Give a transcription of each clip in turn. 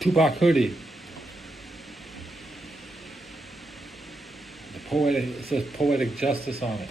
Tupac hoodie. It says poetic justice on it.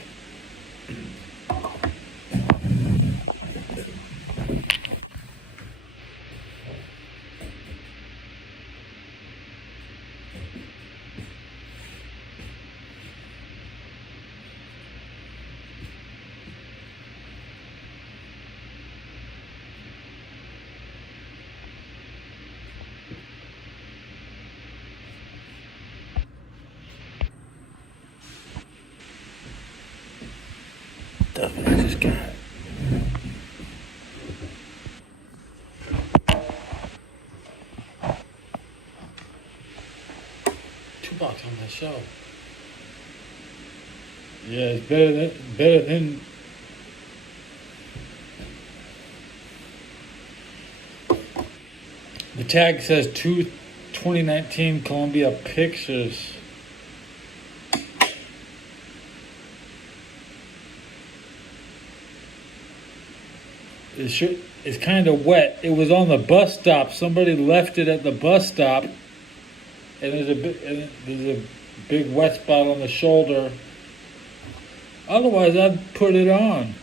Stuff I just got. Tupac's on my show. Yeah, it's better than. The tag says 2019 Columbia Pictures. It's kind of wet. It was on the bus stop. Somebody left it at the bus stop, and there's a big wet spot on the shoulder. Otherwise, I'd put it on.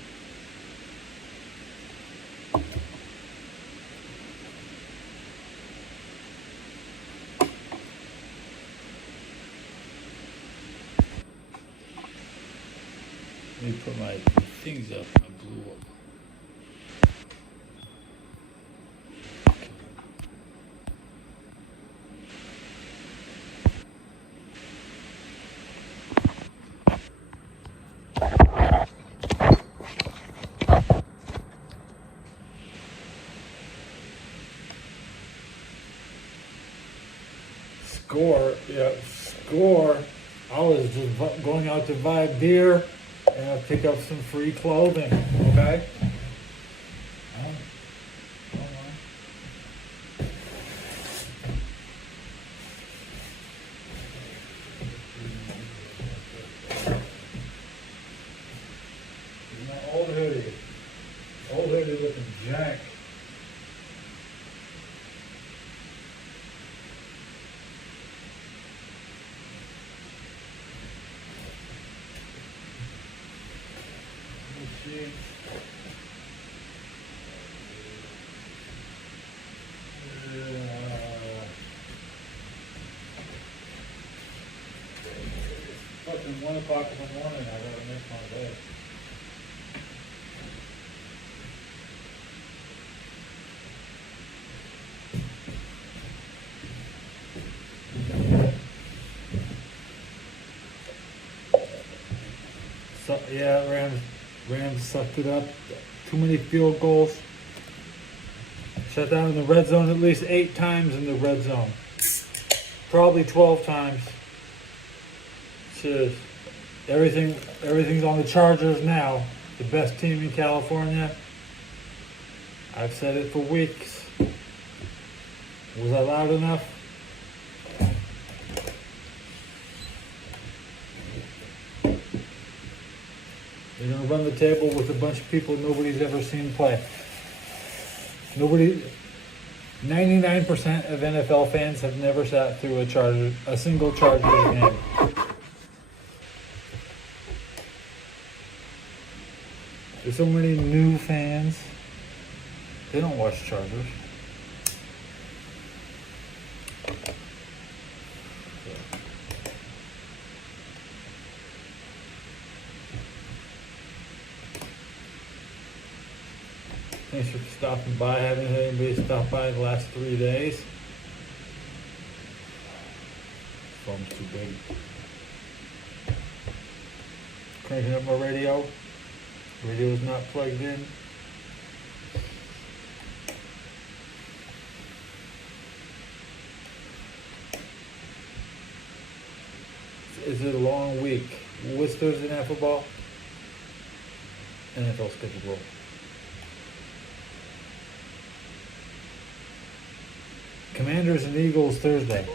Let me put my things up. My blue up. Score. I was just going out to buy beer and I pick up some free clothing. Okay. My old hoodie looking jank. Fucking 1 o'clock in the morning, I gotta miss my bed. So, yeah, Rams sucked it up. Too many field goals. Shut down in the red zone at least 8 times in the red zone. Probably 12 times. Cheers. Everything's on the Chargers now. The best team in California. I've said it for weeks. Was I loud enough? They're going to run the table with a bunch of people nobody's ever seen play. 99% of NFL fans have never sat through a single Chargers game. There's so many new fans. They don't watch Chargers. Thanks for stopping by. Haven't had anybody stop by the last 3 days. Phone's too big. Cranking up my radio. Radio's not plugged in. It's a long week. What's Thursday night football? NFL schedule. Commanders and Eagles Thursday.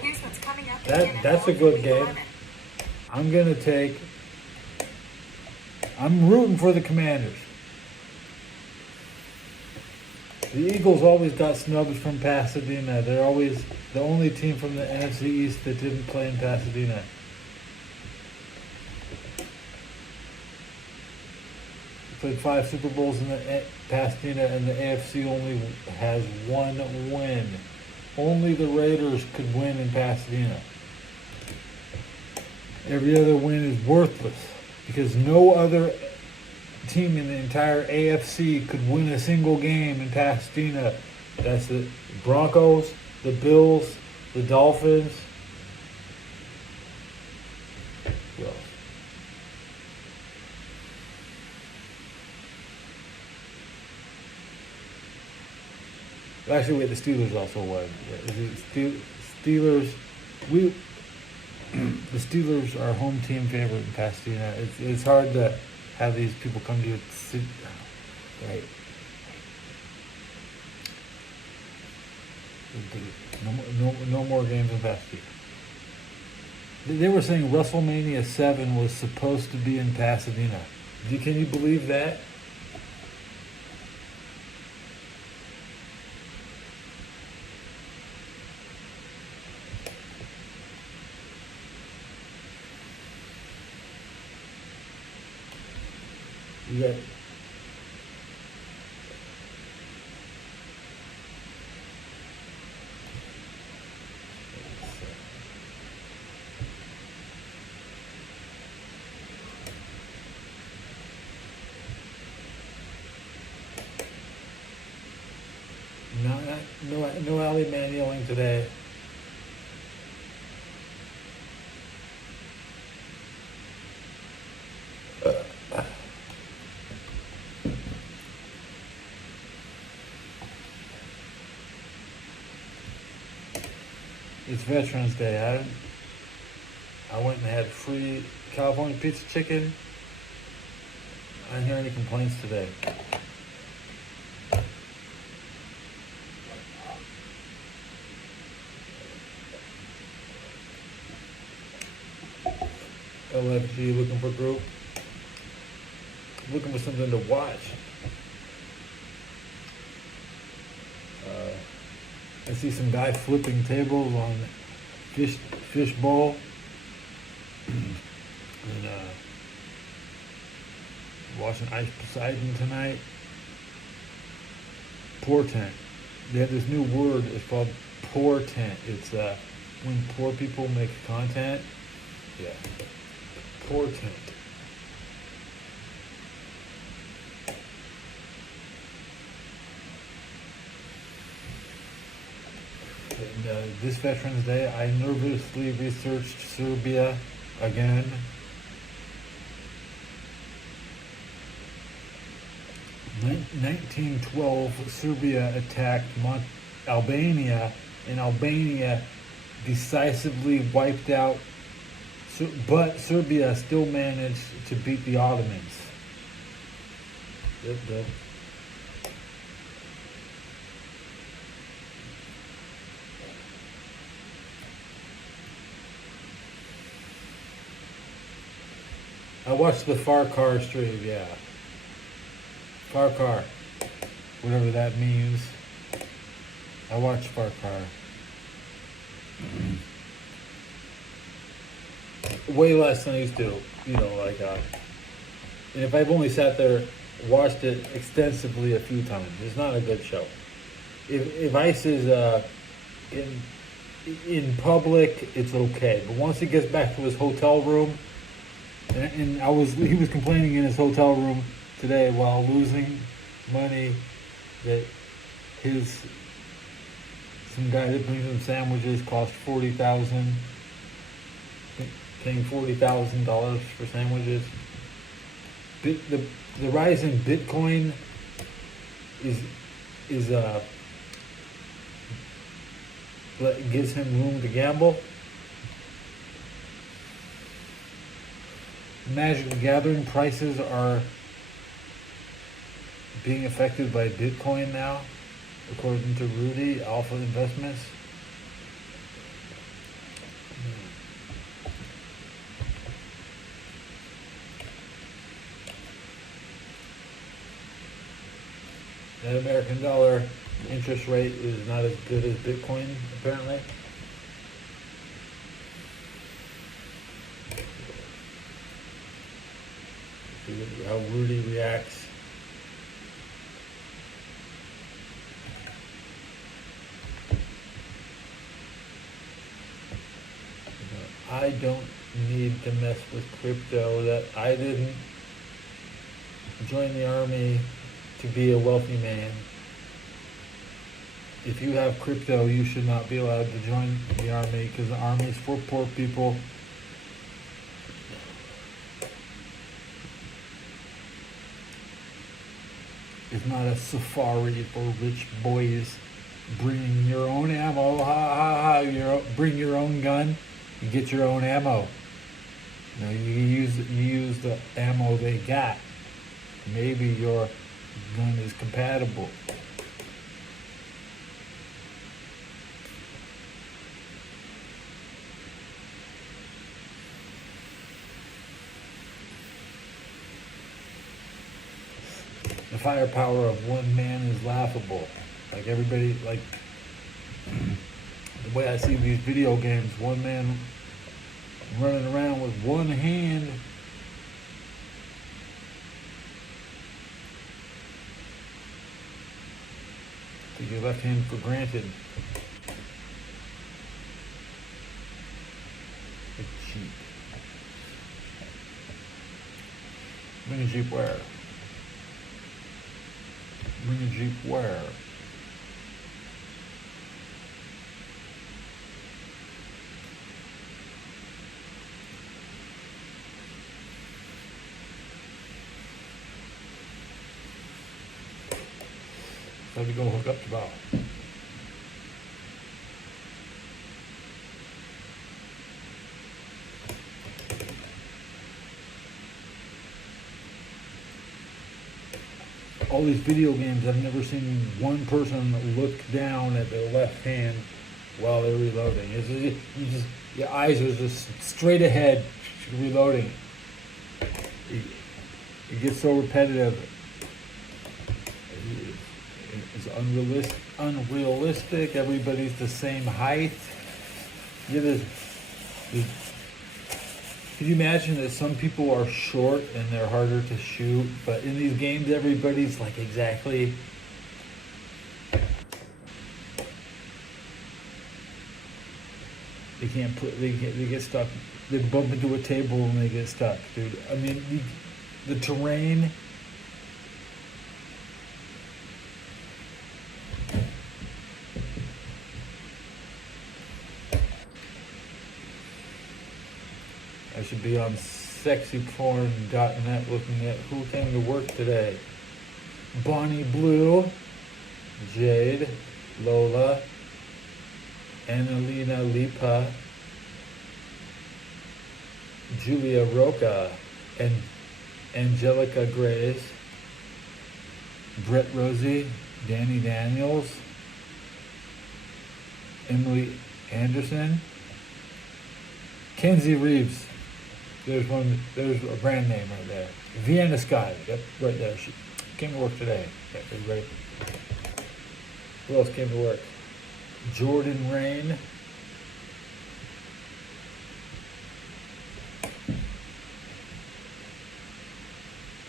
That's a good game. I'm rooting for the Commanders. The Eagles always got snubbed from Pasadena. They're always the only team from the NFC East that didn't play in Pasadena. Played 5 Super Bowls in the Pasadena, and the AFC only has 1 win. Only the Raiders could win in Pasadena. Every other win is worthless because no other team in the entire AFC could win a single game in Pasadena. That's the Broncos, the Bills, the Dolphins. Who else? Actually, wait, the Steelers also won. Yeah, Steelers. The Steelers are home team favorite in Pasadena. It's hard to have these people come to you. Right. No more games in Pasadena. They were saying WrestleMania 7 was supposed to be in Pasadena. Can you believe that? You got no alley man yelling today. It's Veterans Day. I went and had free California pizza chicken. I didn't hear any complaints today. LFG looking for group. Looking for something to watch. I see some guy flipping tables on fish bowl. And watching Ice Poseidon tonight. Portent. They have this new word. It's called portent. It's when poor people make content. Yeah. Portent. And this Veterans Day, I nervously researched Serbia again. In 1912, Serbia attacked Albania, and Albania decisively wiped out. But Serbia still managed to beat the Ottomans. I watched the Farcar stream, yeah. Farcar, whatever that means. I watched Farcar. Way less than I used to, and if I've only sat there, watched it extensively a few times, it's not a good show. If Ice is in public, it's okay, but once he gets back to his hotel room, and he was complaining in his hotel room today while losing money that some guy that brings him sandwiches cost $40,000. Paying $40,000 for sandwiches. The rise in Bitcoin is gives him room to gamble. Magic the Gathering prices are being affected by Bitcoin now, according to Rudy, Alpha Investments. That American dollar interest rate is not as good as Bitcoin, apparently. See how Rudy reacts. I don't need to mess with crypto. That I didn't join the army to be a wealthy man. If you have crypto, you should not be allowed to join the army because the army is for poor people. It's not a safari for rich boys. Bring your own ammo. Ha ha ha. Bring your own gun. You get your own ammo. You use the ammo they got. Maybe your gun is compatible. The firepower of one man is laughable. Like everybody, like the way I see these video games, one man running around with one hand. Take your left hand for granted. It's cheap. Bring a Jeep where? Bring a Jeep where? Time to go hook up the bow. All these video games, I've never seen one person look down at their left hand while they're reloading. Your eyes are just straight ahead reloading. It gets so repetitive. It's unrealistic. Everybody's the same height. Could you imagine that some people are short and they're harder to shoot, but in these games everybody's like exactly. They get stuck. They bump into a table and they get stuck, dude. I mean, the terrain. I should be on sexyporn.net looking at who came to work today. Bonnie Blue, Jade, Lola, Annalena Lipa, Julia Roca, and Angelica Grace, Brett Rosie, Danny Daniels, Emily Anderson, Kenzie Reeves. There's a brand name right there. Vienna Sky, yep, right there. She came to work today. Yep, everybody. Who else came to work? Jordan Rain.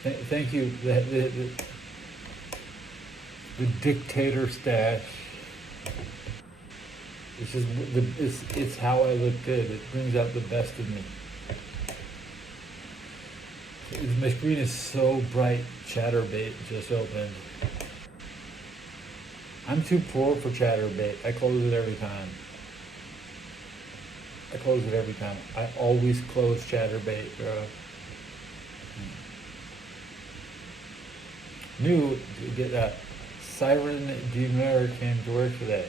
Thank you. The dictator stash. It's just it's how I look good. It brings out the best of me. My screen is so bright. Chatterbait just opened. I'm too poor for Chatterbait. I close it every time. I always close Chatterbait, bro. New, get that. Siren Demer came to work today.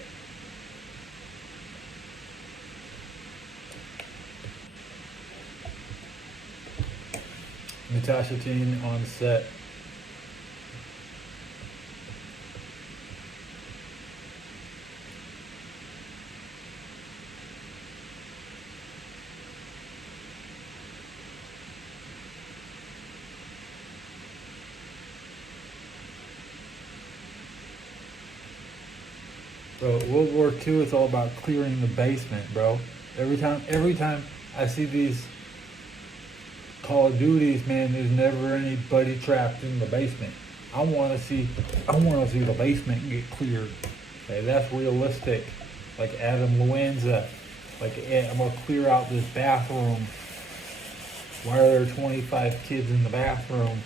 Natasha Teen on set. Bro, World War II is all about clearing the basement, bro. Every time I see these Call of Duties, man, there's never anybody trapped in the basement. I want to see the basement get cleared. Okay, that's realistic. Like Adam Luanza, like I'm gonna clear out this bathroom. Why are there 25 kids in the bathroom?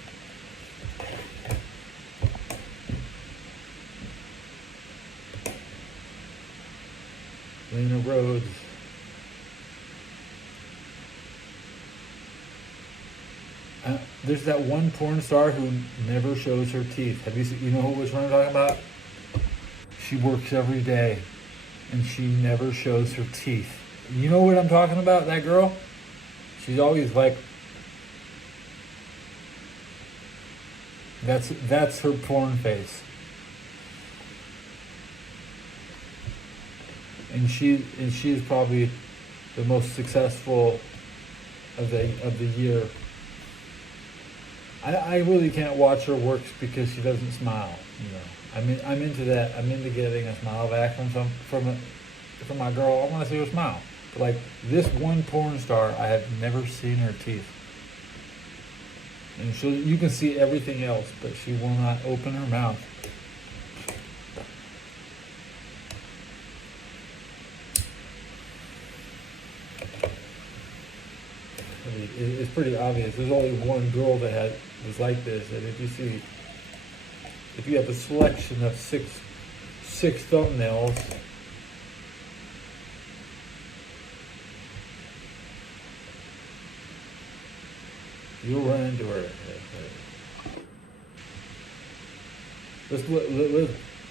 Lena Rhodes. There's that one porn star who never shows her teeth. Have you seen, you know which one I'm talking about? She works every day and she never shows her teeth. You know what I'm talking about, that girl? She's always like, that's her porn face. And she is probably the most successful of the year. I really can't watch her works because she doesn't smile. You know, I'm into that. I'm into getting a smile back from my girl. I want to see her smile. But like this one porn star, I have never seen her teeth, and you can see everything else, but she will not open her mouth. I mean, it's pretty obvious. There's only one girl that was like this, and if you have a selection of six thumbnails, you'll run into her.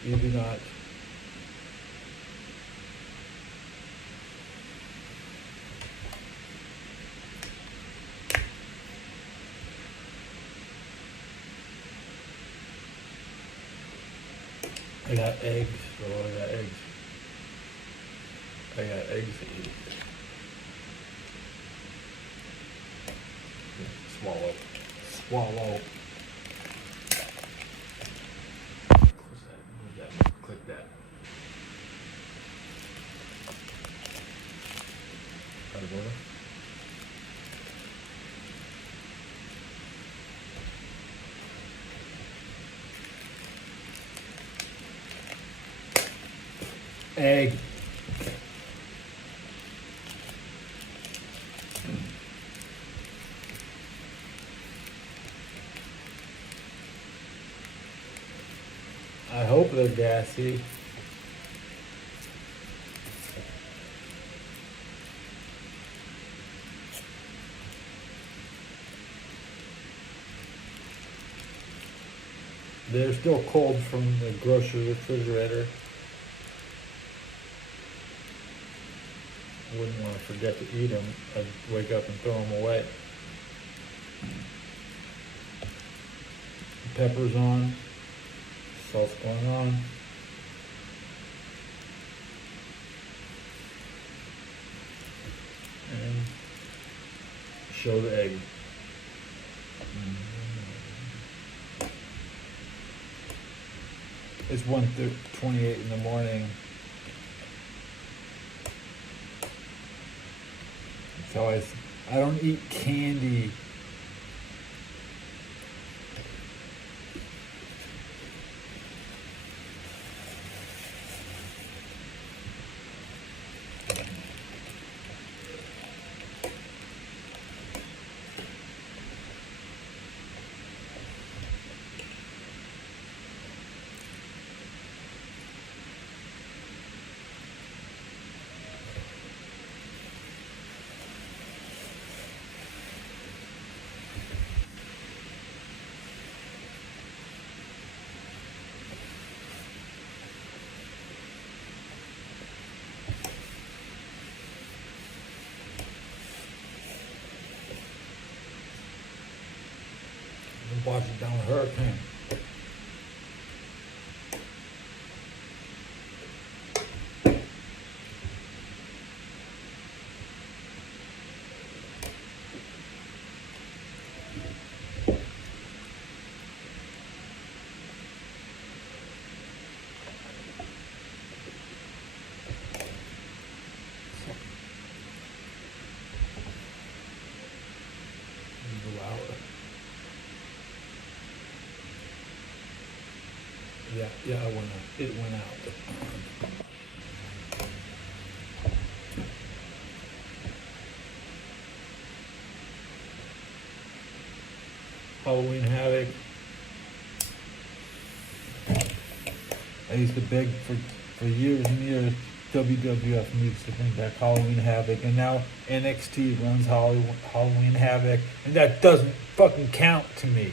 You do not. I got eggs, bro. I got eggs. I got eggs to eat. Swallow. Swallow. Close that. Move that. Click that. Out of order. Egg. I hope they're gassy. They're still cold from the grocery refrigerator. I wouldn't want to forget to eat them. I'd wake up and throw them away. Peppers on. Salt's going on. And show the egg. It's 1:28 in the morning. So I don't eat candy. Watching down a hurricane. Yeah, it went out. Halloween Havoc. I used to beg for years and years. WWF needs to bring back Halloween Havoc, and now NXT runs Halloween Havoc, and that doesn't fucking count to me.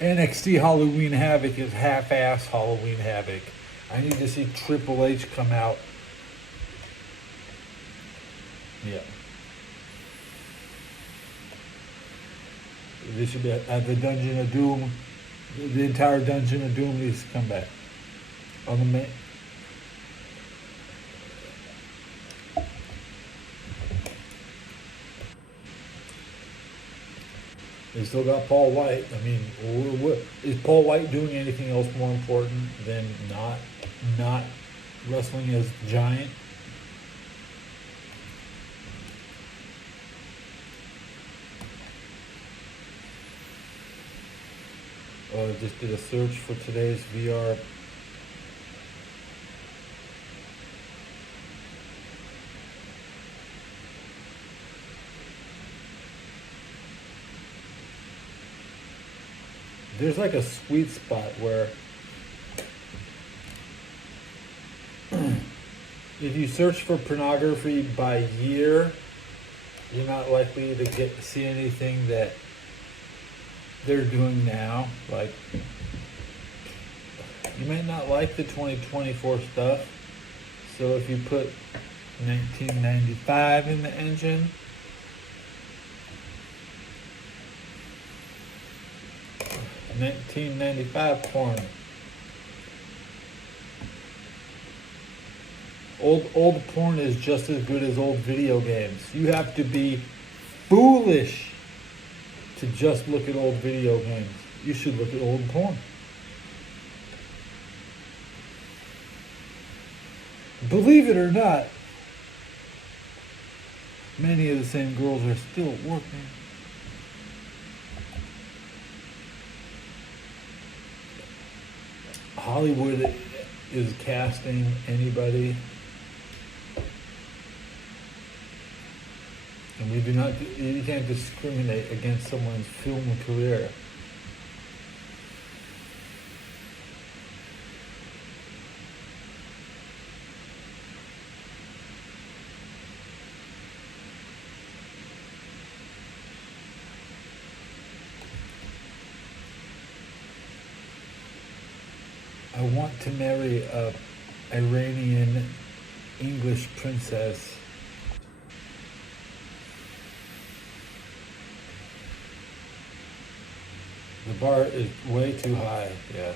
NXT Halloween Havoc is half-ass Halloween Havoc. I need to see Triple H come out. Yeah. This should be at the Dungeon of Doom. The entire Dungeon of Doom needs to come back. On the main. They still got Paul White. I mean, is Paul White doing anything else more important than not wrestling as Giant? Just did a search for today's VR. There's like a sweet spot where if you search for pornography by year, you're not likely to see anything that they're doing now. Like, you might not like the 2024 stuff, so if you put 1995 in the engine, $19.95 porn. Old porn is just as good as old video games. You have to be foolish to just look at old video games. You should look at old porn. Believe it or not, many of the same girls are still working. Hollywood is casting anybody, and you can't discriminate against someone's film career. I want to marry a Iranian English princess. The bar is way too high, yeah.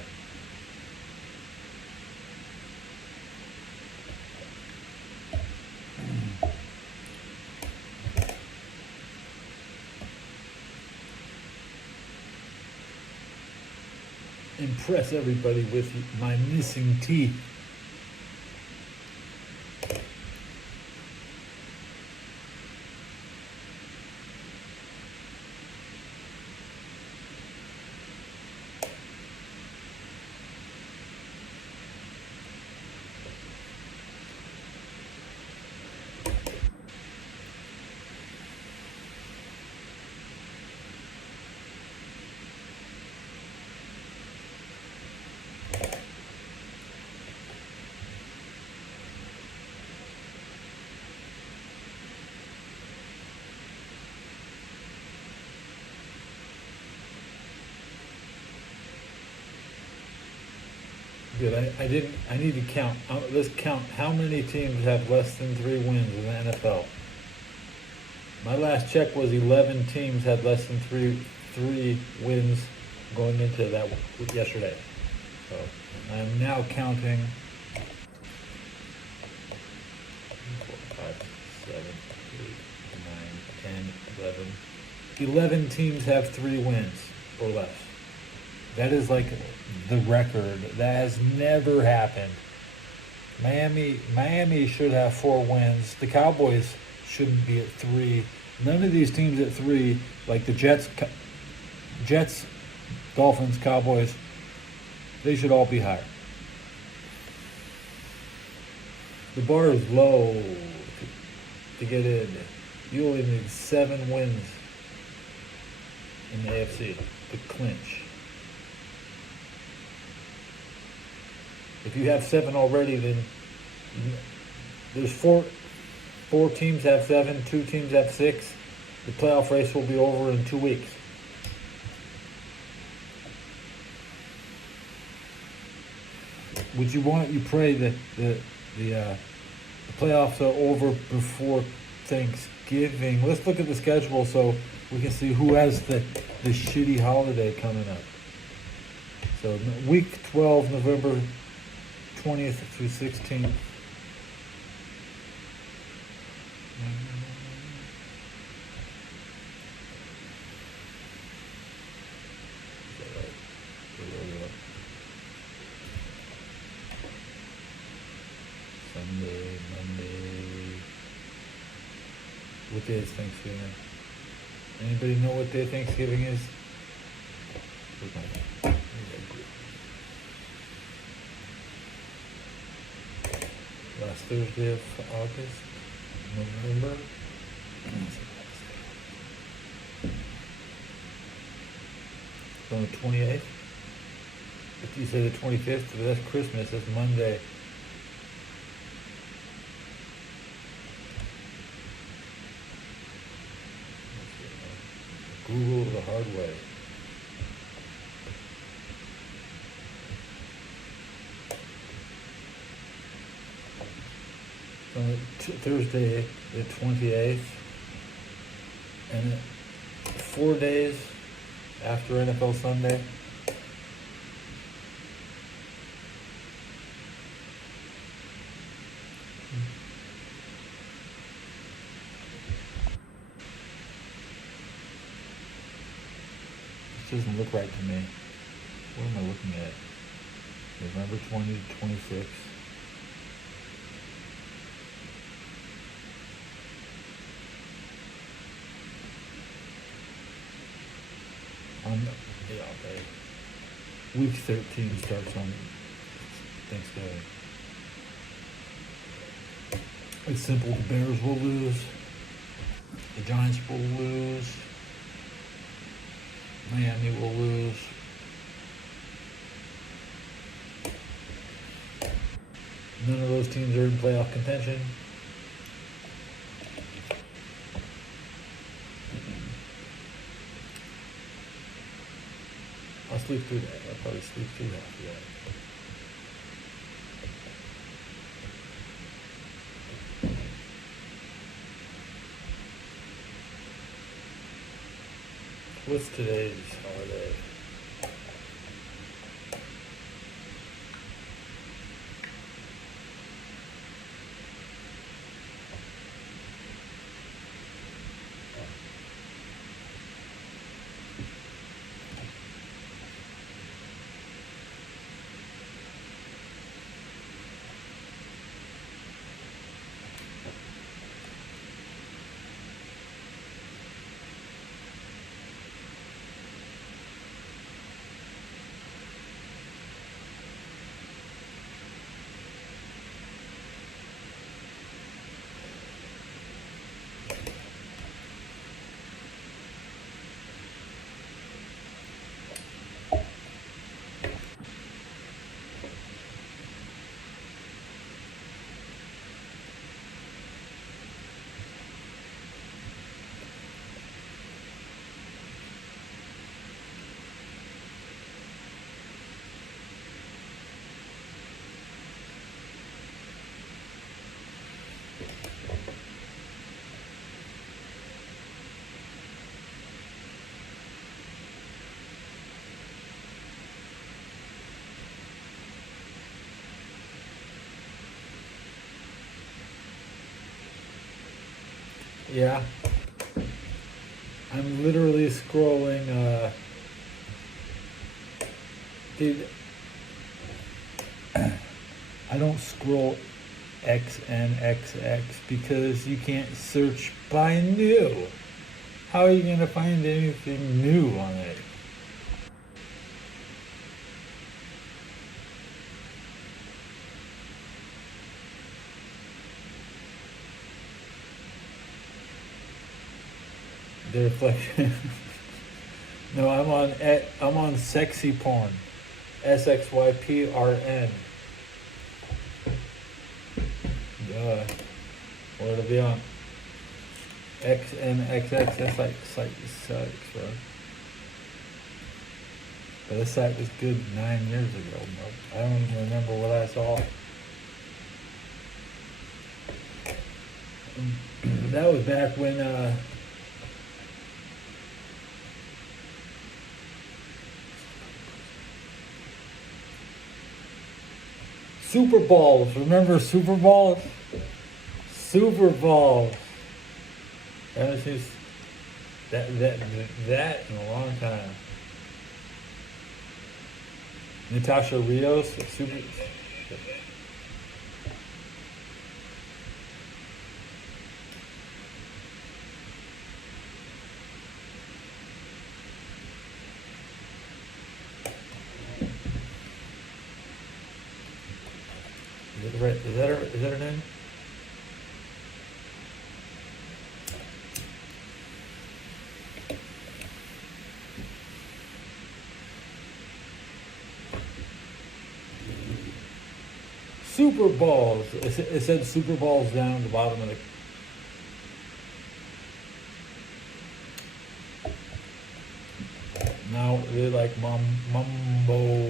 Impress everybody with my missing teeth. Good. I need to count. Let's count how many teams have less than 3 wins in the NFL. My last check was 11 teams had less than three wins going into that yesterday. So I'm now counting 4, 5, 7, 8, 9, 10, 11. 11 teams have 3 wins or less. That is like the record. That has never happened. Miami should have 4 wins. The Cowboys shouldn't be at 3. None of these teams at 3, like the Jets, Dolphins, Cowboys, They should all be higher. The bar is low to get in. You only need 7 wins in the AFC to clinch. If you have 7 already, then there's four teams have 7, 2 teams have 6. The playoff race will be over in 2 weeks. Would you want? You pray that the playoffs are over before Thanksgiving. Let's look at the schedule so we can see who has the shitty holiday coming up. So week 12, November 20th through 16th. Sunday, Monday. What day is Thanksgiving? Anybody know what day Thanksgiving is? Last Thursday of August, November. On the 28th. If you say the 25th, that's Christmas. That's Monday. Google the hard way. On Thursday, the 28th, and 4 days after NFL Sunday. This doesn't look right to me. What am I looking at? November 20 to 26. Yeah, okay. Week 13 starts on Thanksgiving. It's simple. The Bears will lose. The Giants will lose. Miami will lose. None of those teams are in playoff contention. I'll sleep through that. I'll probably sleep through half of that. What's today's holiday? Yeah. I'm literally scrolling, dude, I don't scroll XNXX because you can't search by new. How are you going to find anything new on it? They're like, no, I'm on sexy porn, SXYPRN. Or it'll be on XNXX. That's like site sucks, bro. But this site was good 9 years ago, bro. I don't even remember what I saw. That was back when Super Balls. Remember Super Balls? Super Balls. I haven't seen that in a long time. Natasha Rios, Super. Is that her name? Super Balls. It said Super Balls down at the bottom of the. Now they're like Mumbo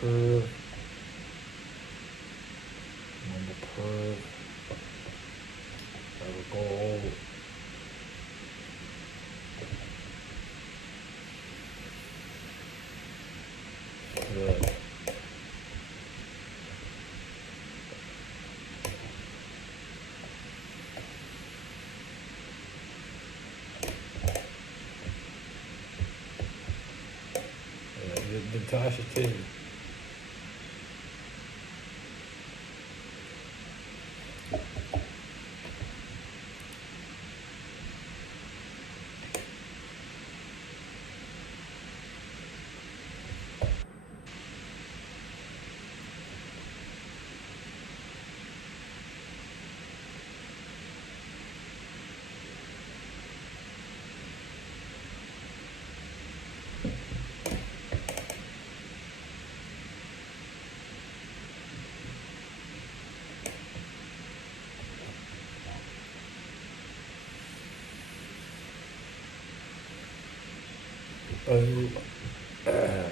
Perv. Mumbo Perv. Gold. Good. Natasha too. Uh, uh,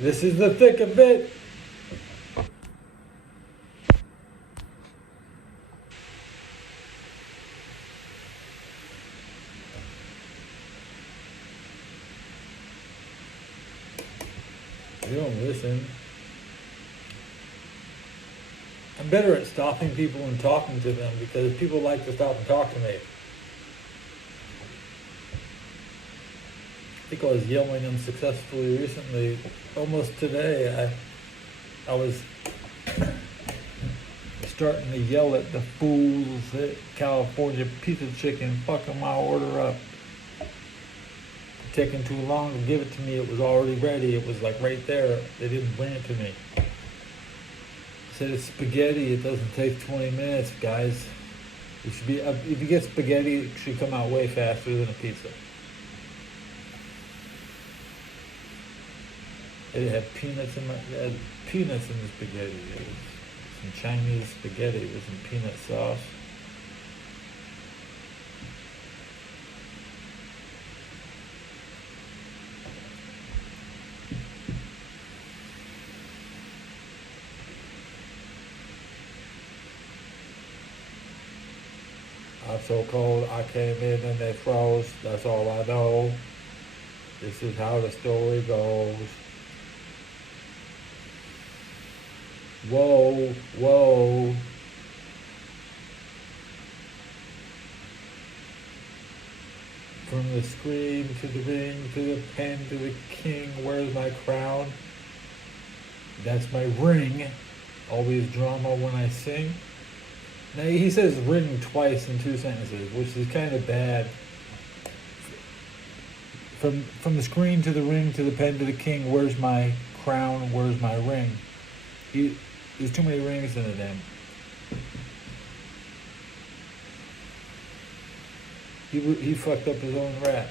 this is the thick of it. You don't listen. I'm better at stopping people and talking to them because people like to stop and talk to me. I think I was yelling unsuccessfully recently. Almost today, I was starting to yell at the fools at California Pizza Chicken fucking my order up. Taking too long to give it to me. It was already ready. It was like right there. They didn't bring it to me. I said it's spaghetti. It doesn't take 20 minutes, guys. It should be. If you get spaghetti, it should come out way faster than a pizza. It had peanuts in the spaghetti. It was some Chinese spaghetti with some peanut sauce. I'm so cold, I came in and they froze. That's all I know. This is how the story goes. Whoa, whoa. From the scream to the ring to the pen to the king, where's my crown? That's my ring. Always drama when I sing. Now he says ring twice in 2 sentences, which is kind of bad. From the screen to the ring to the pen to the king, where's my crown? Where's my ring? There's too many rings in it then. He fucked up his own rap.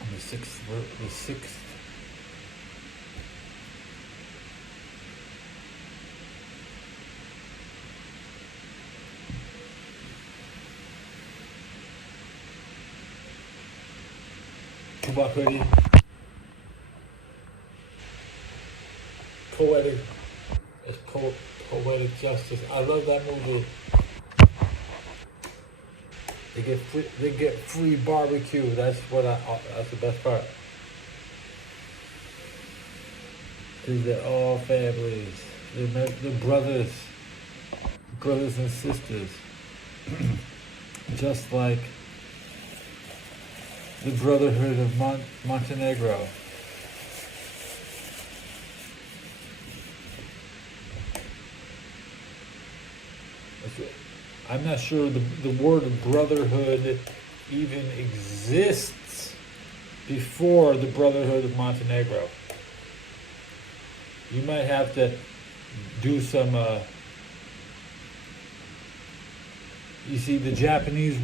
On the sixth. Tupac hoodie. Poetic. It's poetic justice. I love that movie. They get free barbecue. That's the best part. Cause they're all families. They're brothers and sisters. Just like the Brotherhood of Montenegro. I'm not sure the word brotherhood even exists before the Brotherhood of Montenegro. You might have to do some, you see, the Japanese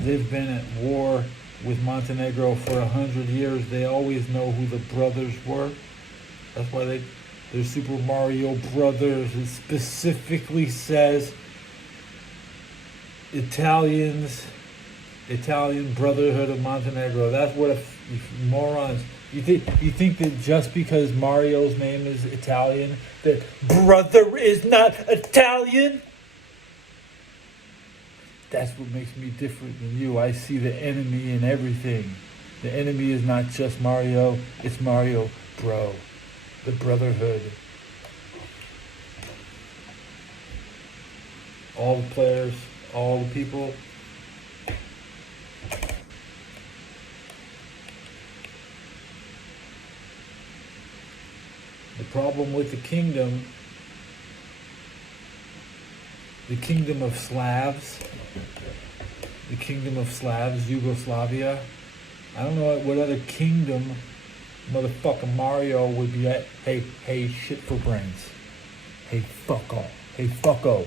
they've been at war with Montenegro for 100 years. They always know who the brothers were. That's why they're Super Mario Brothers. It specifically says Italian Brotherhood of Montenegro. That's what morons. You think that just because Mario's name is Italian, that brother is not Italian? That's what makes me different than you. I see the enemy in everything. The enemy is not just Mario, it's Mario Bro. The Brotherhood. All the players, all the people. The problem with the kingdom of Slavs, Yugoslavia. I don't know what other kingdom motherfucking Mario would be at. Hey, shit for brains. Hey, fucko.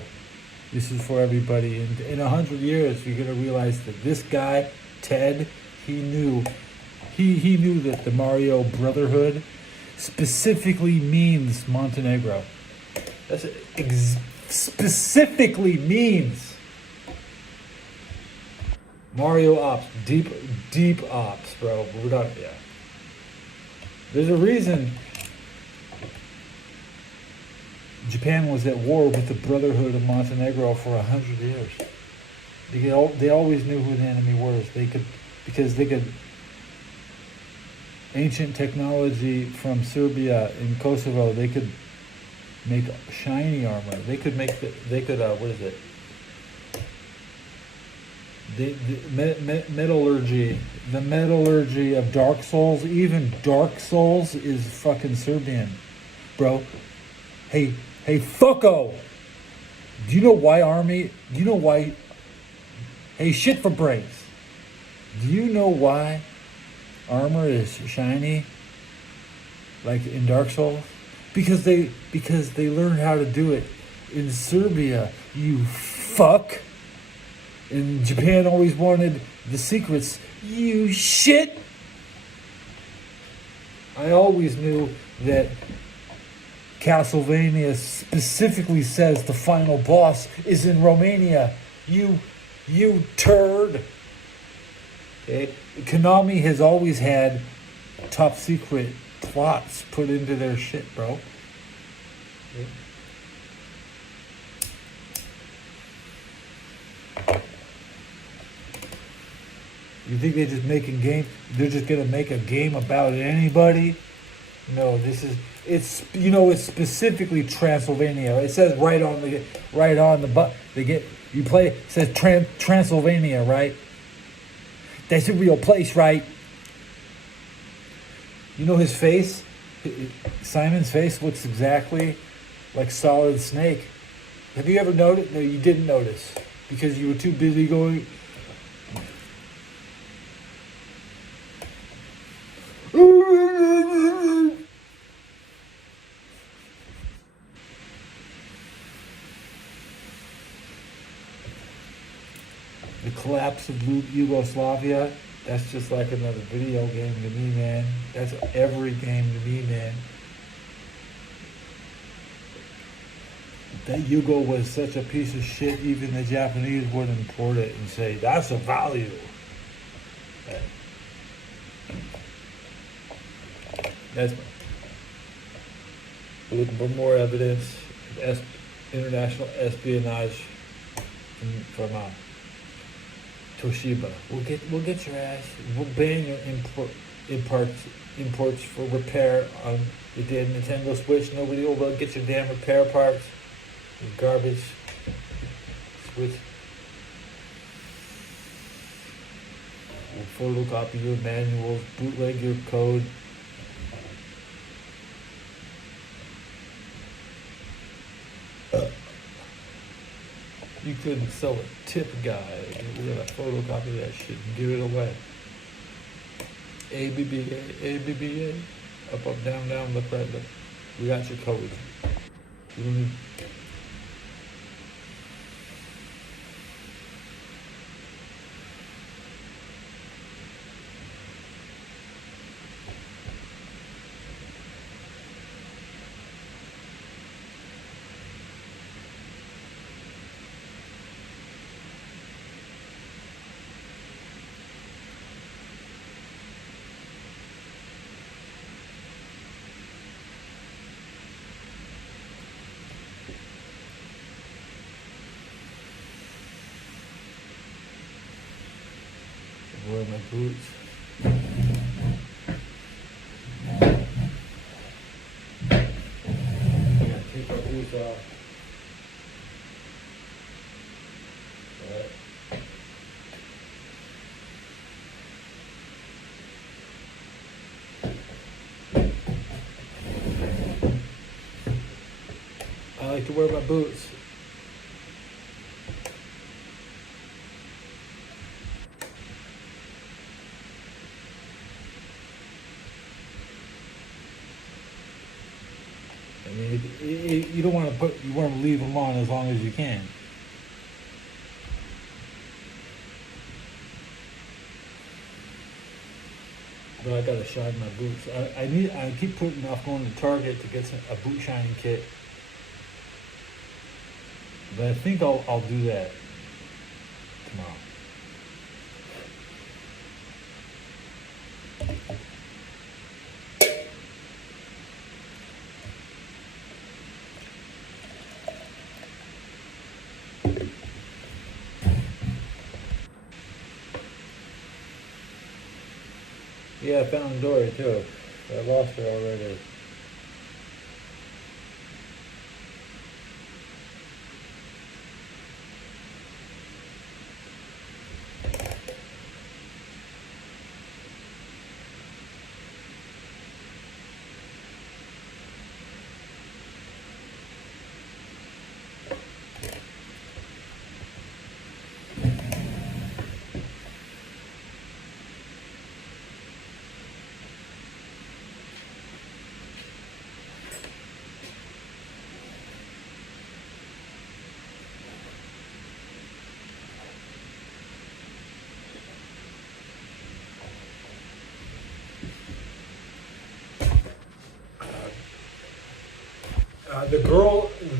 This is for everybody. In 100 years, you're gonna realize that this guy, Ted, he knew that the Mario Brotherhood specifically means Montenegro. That's specifically means Mario Ops, deep ops, bro. We're not, yeah. There's a reason Japan was at war with the Brotherhood of Montenegro for 100 years. They always knew who the enemy was. Because they could ancient technology from Serbia and Kosovo. They could make shiny armor. They could what is it? The metallurgy of Dark Souls. Even Dark Souls is fucking Serbian, bro. Hey, fucko. Do you know why? Hey, shit for brains. Do you know why armor is shiny, like in Dark Souls? Because they learned how to do it in Serbia. You fuck. And Japan always wanted the secrets. You shit. I always knew that Castlevania specifically says the final boss is in Romania. You turd. Okay? Konami has always had top secret plots put into their shit, bro. Okay? You think they're just making game? They're just gonna make a game about anybody? No, this is it's it's specifically Transylvania. It says right on the but they get you play it says Transylvania, right? That's a real place, right? You know his face? Simon's face looks exactly like Solid Snake. Have you ever noticed? No, you didn't notice because you were too busy going. The collapse of Yugoslavia, that's just like another video game to me, man. That's every game to me, man. That Yugo was such a piece of shit, even the Japanese would import it and say, that's a value. That's we're looking for more evidence of international espionage from Toshiba. We'll get your ass. We'll ban your imports for repair on the damn Nintendo Switch. Nobody will get your damn repair parts. Your garbage Switch. We'll photocopy your manuals, bootleg your code. You couldn't sell a tip guide. We're gonna photocopy that shit and give it away. ABBA, up, down, left, right, left. We got your code. You don't need. Wear my boots. I gotta take my boots off. Alright. I like to wear my boots. I mean, you don't want to you want to leave them on as long as you can. But I gotta shine my boots. I keep putting off going to Target to get a boot shining kit. But I think I'll do that tomorrow. Yeah, I found Dory too. I lost her already.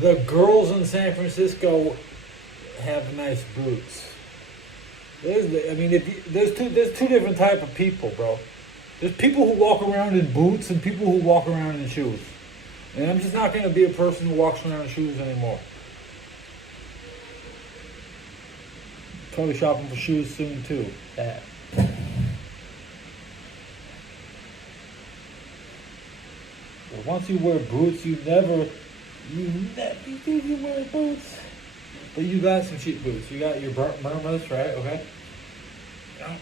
The girls in San Francisco have nice boots. There's two different type of people, bro. There's people who walk around in boots and people who walk around in shoes. And I'm just not going to be a person who walks around in shoes anymore. Probably shopping for shoes soon too. But once you wear boots, you never, you think you wear boots. But you got some cheap boots. You got your Burmas, right? Okay. Yeah.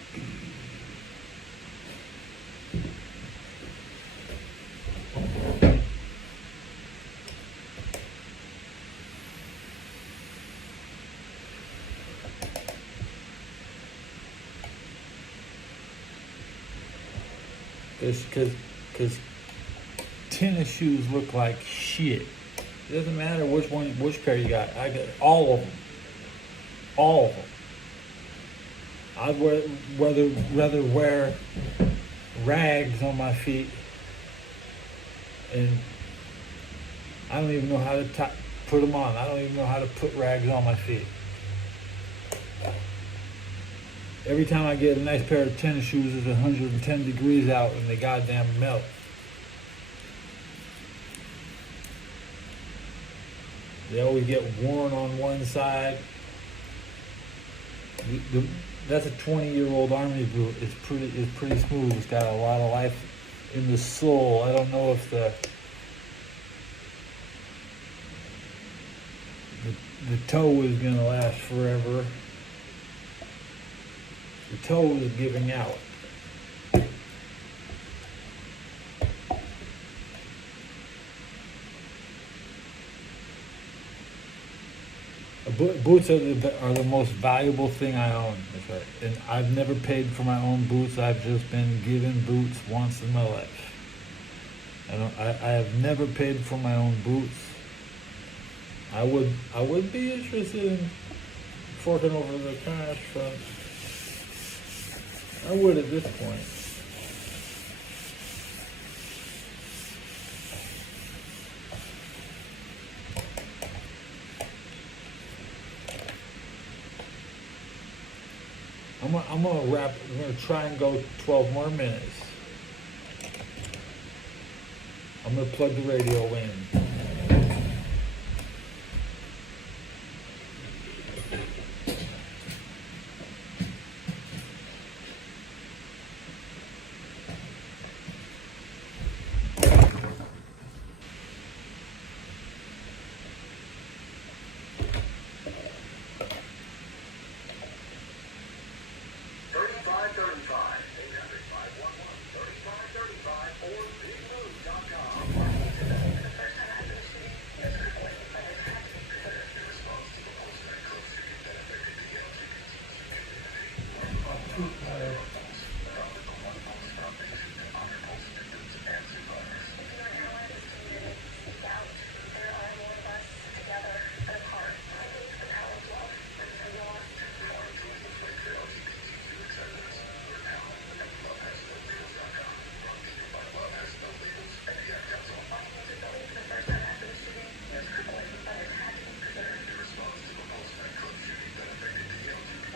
Cause tennis shoes look like shit. It doesn't matter which pair you got. I got all of them. All of them. I'd rather wear rags on my feet, and I don't even know how to put them on. I don't even know how to put rags on my feet. Every time I get a nice pair of tennis shoes, it's 110 degrees out and they goddamn melt. They always get worn on one side. That's a 20-year-old Army boot. It's pretty smooth. It's got a lot of life in the sole. I don't know if the toe is gonna last forever. The toe is giving out. Boots are the most valuable thing I own. That's right. And I've never paid for my own boots. I've just been given boots once in my life. I have never paid for my own boots. I would be interested in forking over the cash for. I would at this point. I'm gonna wrap. I'm gonna try and go 12 more minutes. I'm gonna plug the radio in.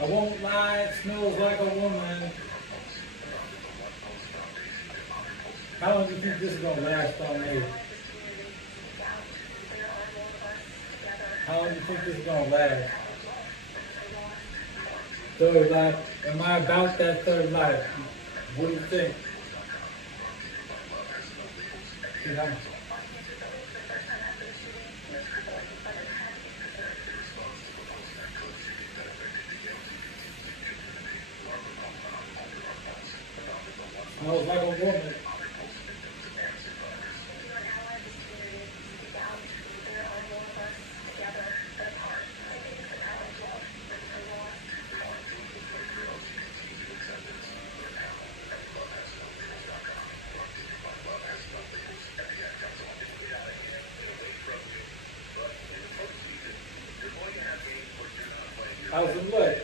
I won't lie, it smells like a woman. How long do you think this is going to last on me? How long do you think this is going to last? Third life. Am I about that third life? What do you think? You know? Smells like a woman. How's it look?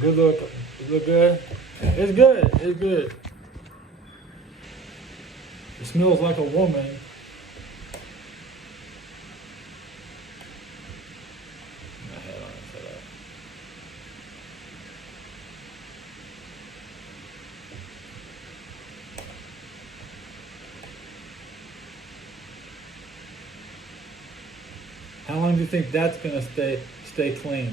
Good look. It look good? It's good. It's good. It smells like a woman. How long do you think that's gonna stay clean?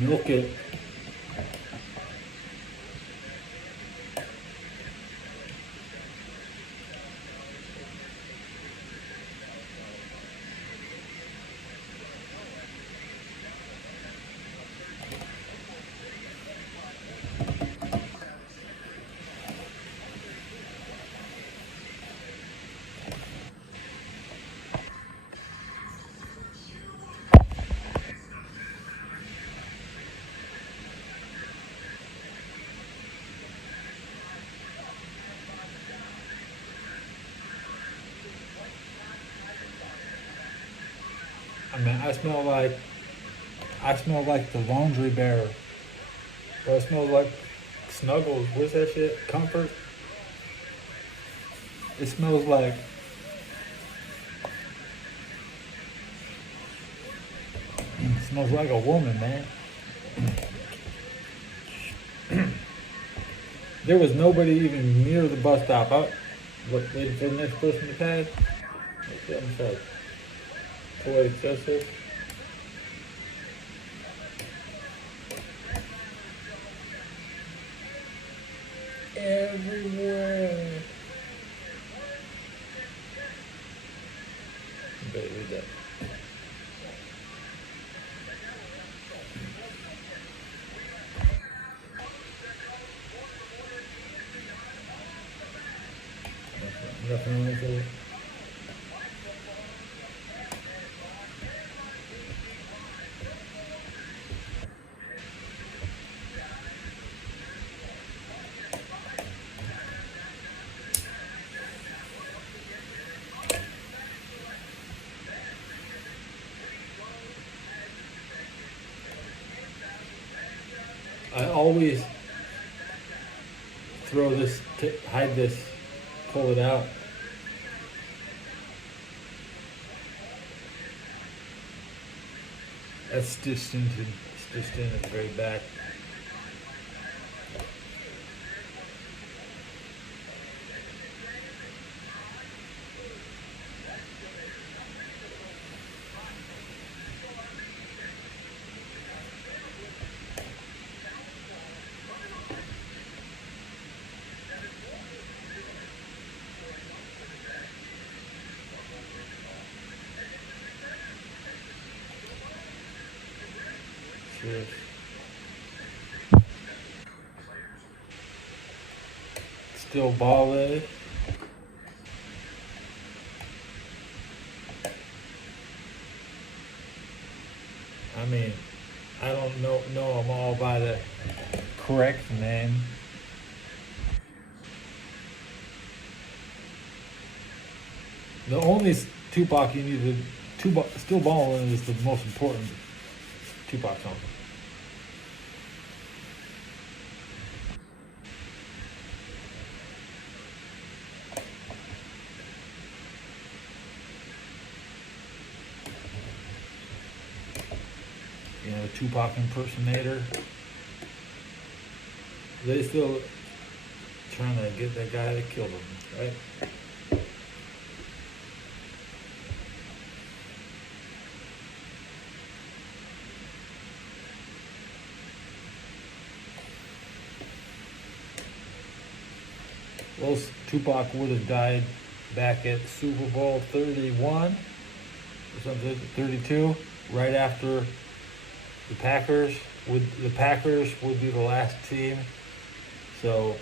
Milk it. I mean, I smell like the laundry bear. Or I smell like Snuggles. What's that shit? Comfort. It smells like. It smells like a woman, man. There was nobody even near the bus stop. Waiting for the next person to pass. Let's get inside. Poetic justice. Everywhere. You better read that. Nothing wrong with it. I always throw this, hide this, pull it out. That's stitched in at the very back. Cheers. Still balling. I mean, I don't know I'm all by the correct name. The only Tupac you need to Still Ballin' is the most important Tupac song. You know, Tupac impersonator. They still trying to get that guy that killed him, right? Well, Tupac would have died back at Super Bowl 31 or something, 32, right after the Packers. The Packers would be the last team. So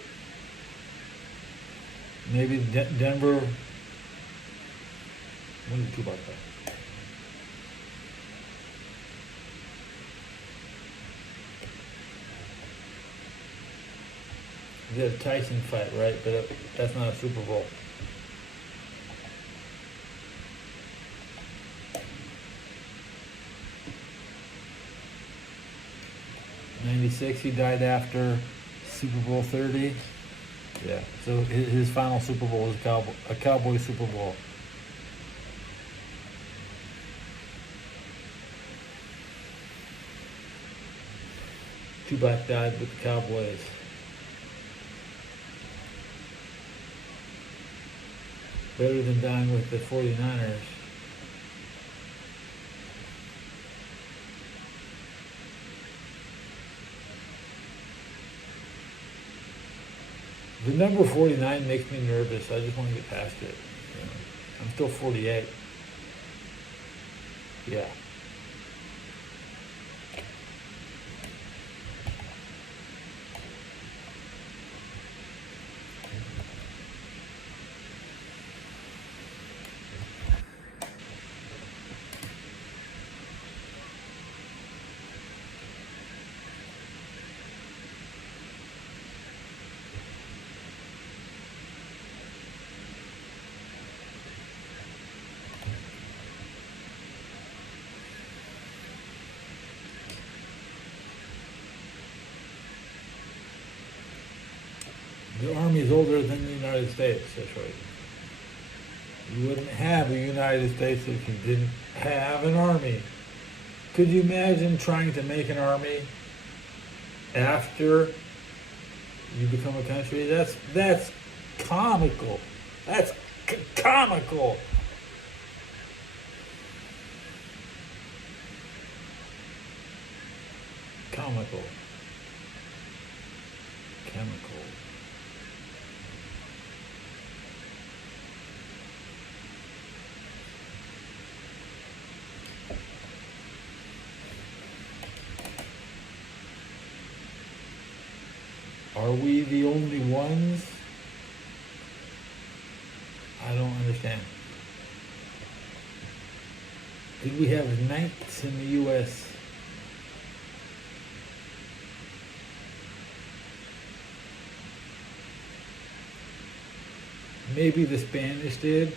maybe Denver When did Tupac die? He did a Tyson fight, right? But that's not a Super Bowl. '96, he died after Super Bowl 30. Yeah, so his final Super Bowl was a Cowboy Super Bowl. Tupac died with the Cowboys. Better than dying with the 49ers. The number 49 makes me nervous. I just want to get past it. You know, I'm still 48. Yeah. The Army is older than the United States, that's right. You wouldn't have a United States if you didn't have an army. Could you imagine trying to make an army after you become a country? That's comical. That's comical. Comical. Chemical. Are we the only ones? I don't understand. Did we have knights in the U.S.? Maybe the Spanish did.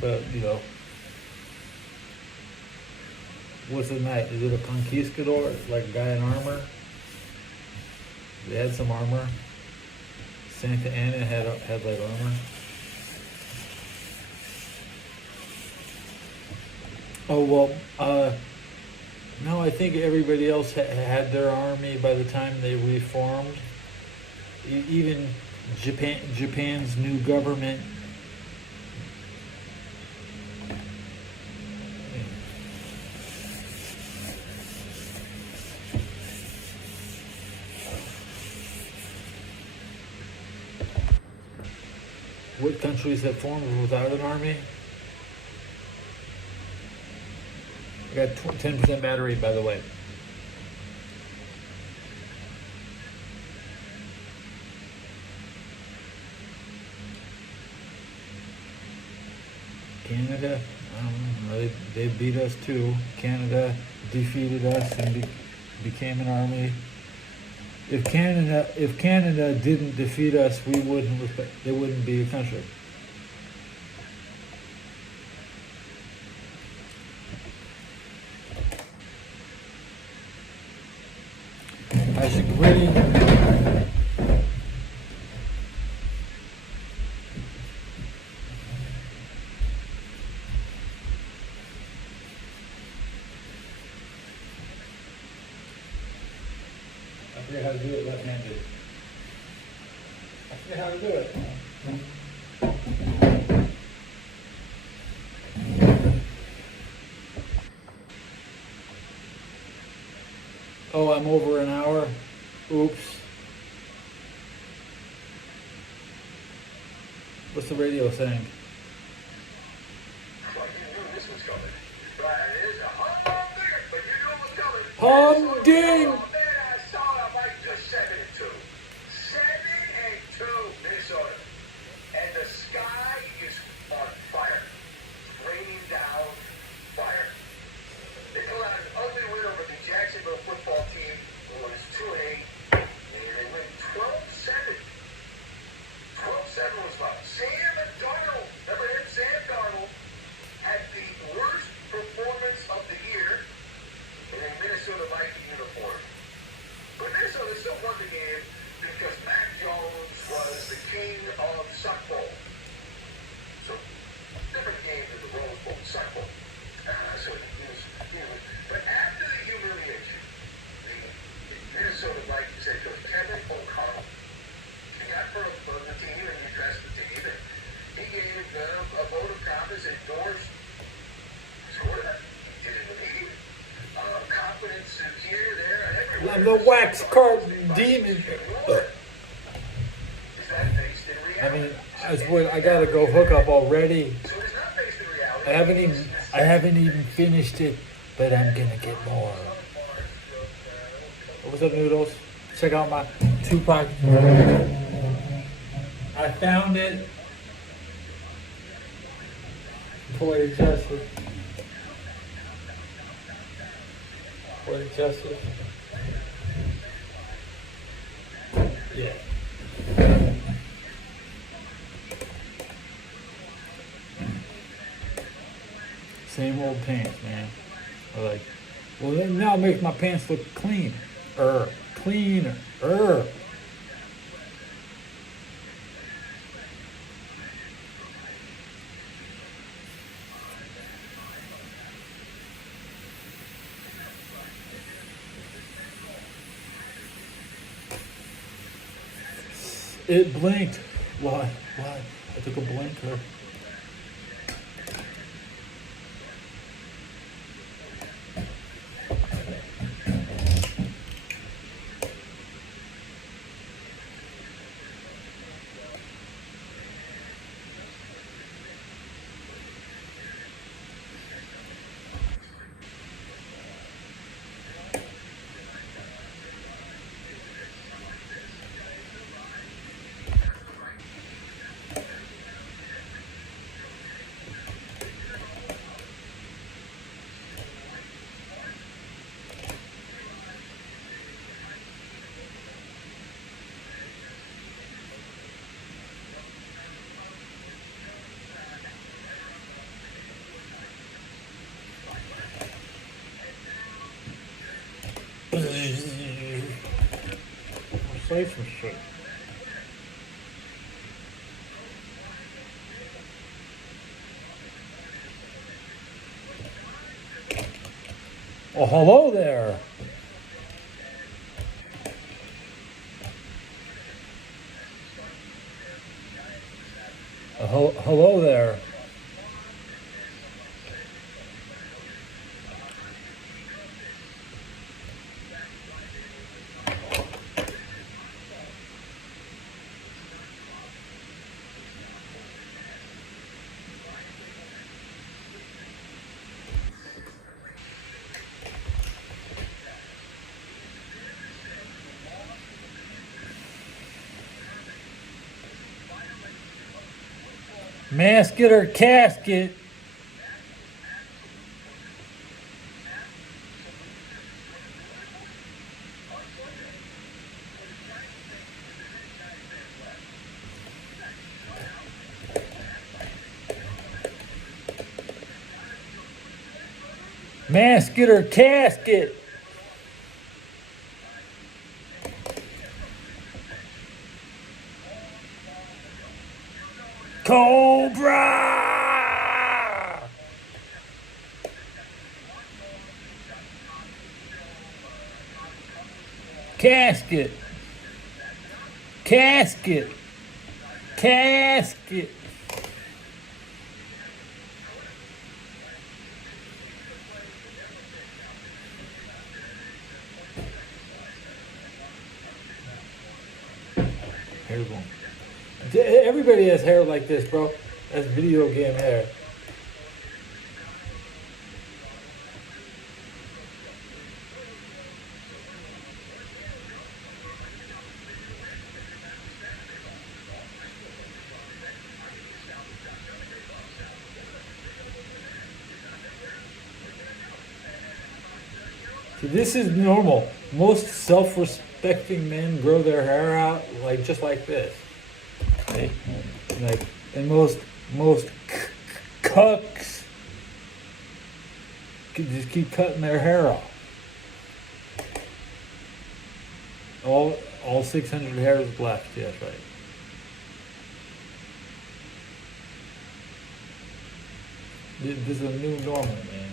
But, you know, what's a knight? Is it a conquistador? Like a guy in armor? They had some armor. Santa Anna had like armor. Oh, well, no, I think everybody else had their army by the time they reformed. Even Japan's new government. What countries have formed without an army? I got 10% battery, by the way. Canada, I don't know, they beat us too. Canada defeated us and became an army. If Canada didn't defeat us, they wouldn't be a country. I should really. I forget how to do it left-handed. I forget how to do it. Oh, I'm over an hour. Oops. What's the radio saying? Well, you knew this was coming. Right, it is a humdinger, but you knew it was coming. Humding! Oh, man, I saw it. I might just 7-2. 7-2, Minnesota. the wax carton demon. I mean, I gotta go hook up already. I haven't even finished it, but I'm gonna get more. What's up, noodles? Check out my Tupac. I found it. Poetic justice. Poetic justice. Yeah. Same old pants, man. I like, well, then now it makes my pants look clean. Cleaner. It blinked. Why? I took a blinker. Say some shit. Oh, hello there. Hello there. Masket or casket? Masket or casket? Cobra! Casket. Casket. Casket. Here's one. Everybody has hair like this, bro. That's video game hair. See, this is normal. Most self-respecting men grow their hair out like just like this. Right? Like, and most cucks just keep cutting their hair off. All 600 hairs left. Yes, right. This is a new normal, man.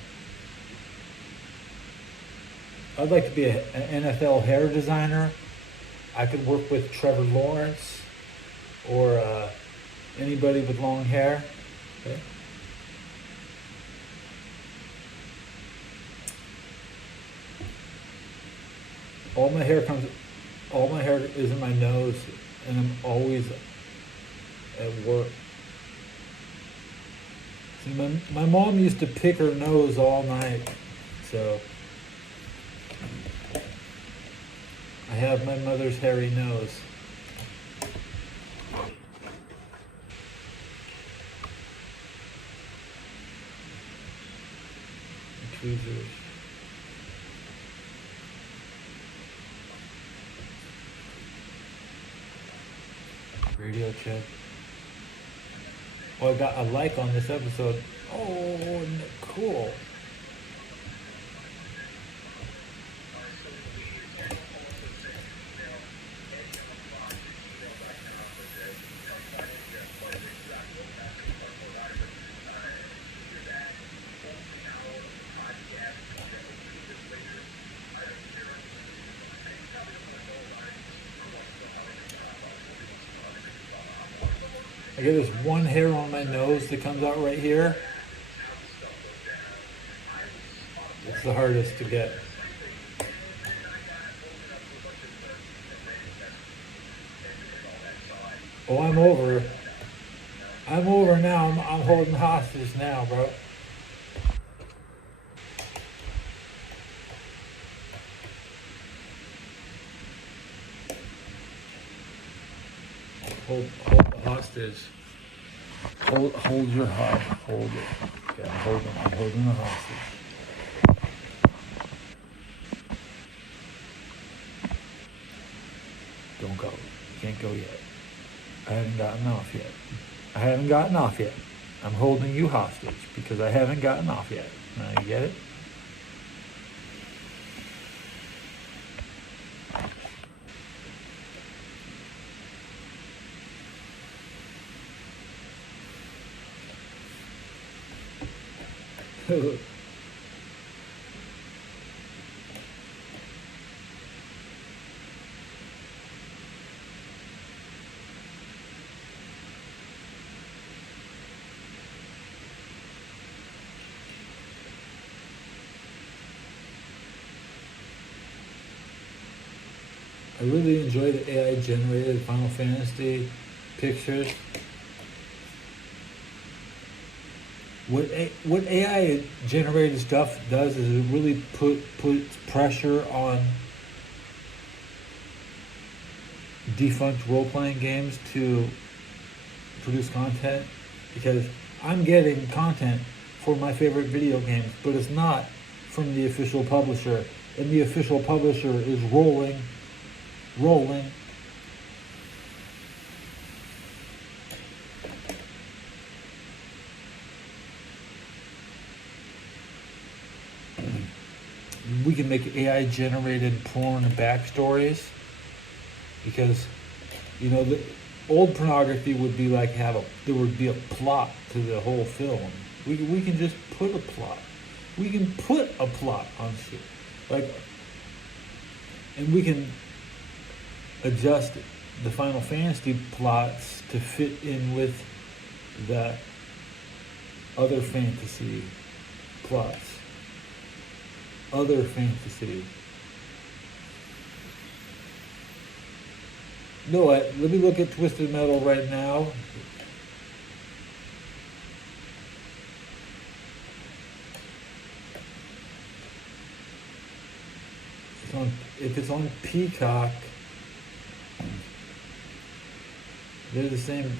I'd like to be an NFL hair designer. I could work with Trevor Lawrence or anybody with long hair. Okay. all my hair comes, all my hair is in my nose, and I'm always at work. See, my mom used to pick her nose all night, so I have my mother's hairy nose. Tweezers. Radio check. Oh, I got a like on this episode. Oh, cool. I get this one hair on my nose that comes out right here. It's the hardest to get. Oh, I'm over. I'm over now. I'm holding hostage now, bro. Hold the hostage. Hold your hostage. Hold it. Okay, I'm holding the hostage. Don't go. You can't go yet. I haven't gotten off yet. I'm holding you hostage because I haven't gotten off yet. Now you get it? I really enjoy the AI generated Final Fantasy pictures. What AI generated stuff does is it really puts pressure on defunct role-playing games to produce content, because I'm getting content for my favorite video games, but it's not from the official publisher, and the official publisher is rolling. We can make AI generated porn backstories, because the old pornography would be like there would be a plot to the whole film. We can just put a plot. We can put a plot on shit, and we can adjust the Final Fantasy plots to fit in with the other fantasy plots. Other fantasy. No, let me look at Twisted Metal right now. If it's on Peacock, they're the same.